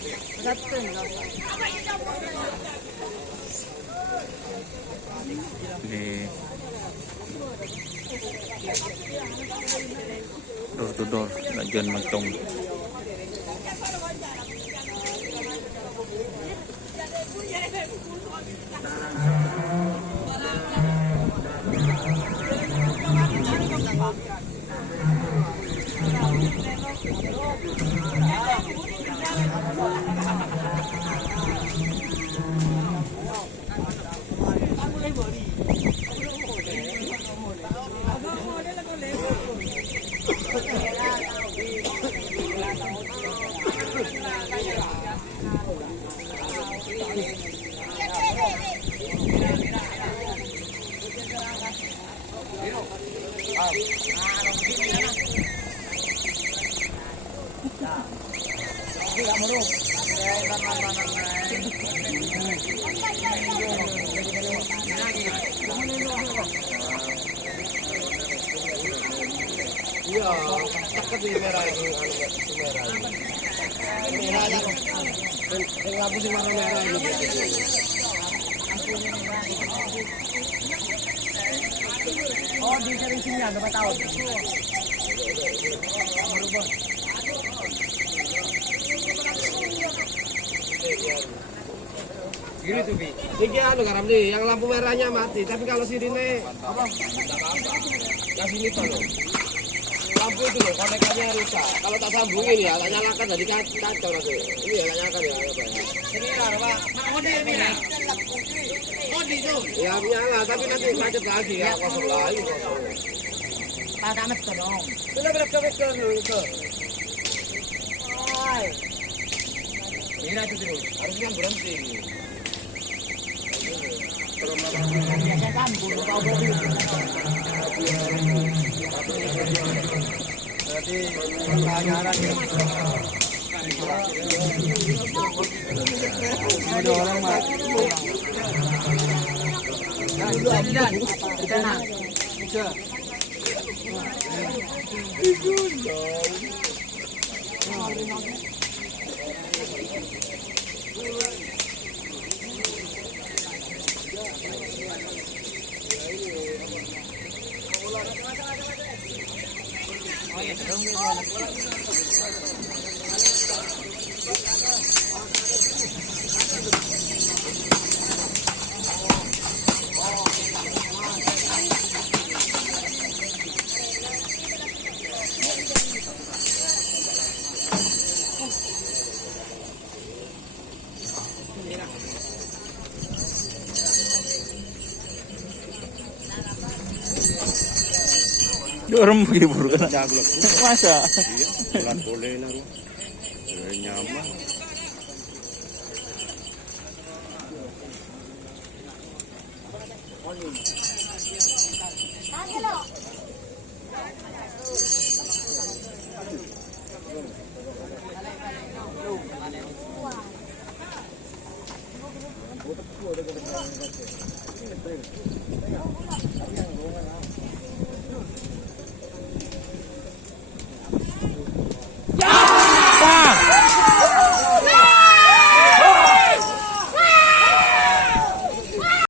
Ini door to door, nggak jangan matong. Iya, cakep di merah itu merah. Merahnya yang lampu sih warna merah ini. Oh, di sering sini ada berapa tahun? Gini tuh, Bi. Ini anu garam nih, yang lampu merahnya mati, tapi kalau sirine apa? Yang sini tuh loh. Lampu itu loh, konekannya rusak. Kalau tak sambungin ya, tak nyalakan jadi kacau nanti. Ini ya, tak nyalakan ya. Ini apa? Odi ini ya? Odi itu? Ya nyala, tapi nanti macet lagi ya, kosong lagi kosong. Pada meter dong. Sudah berapa dulu itu? Hai. Ini itu terus, harusnya berhenti. Biasa kan, bulu tahu mobil. Berarti pengajaran ya. Ada orang mah. Dan kita nak. Bisa. Itu dong. Oh ya, terus Orang menghibur kan? Masa? Iya, boleh lah. Nyaman.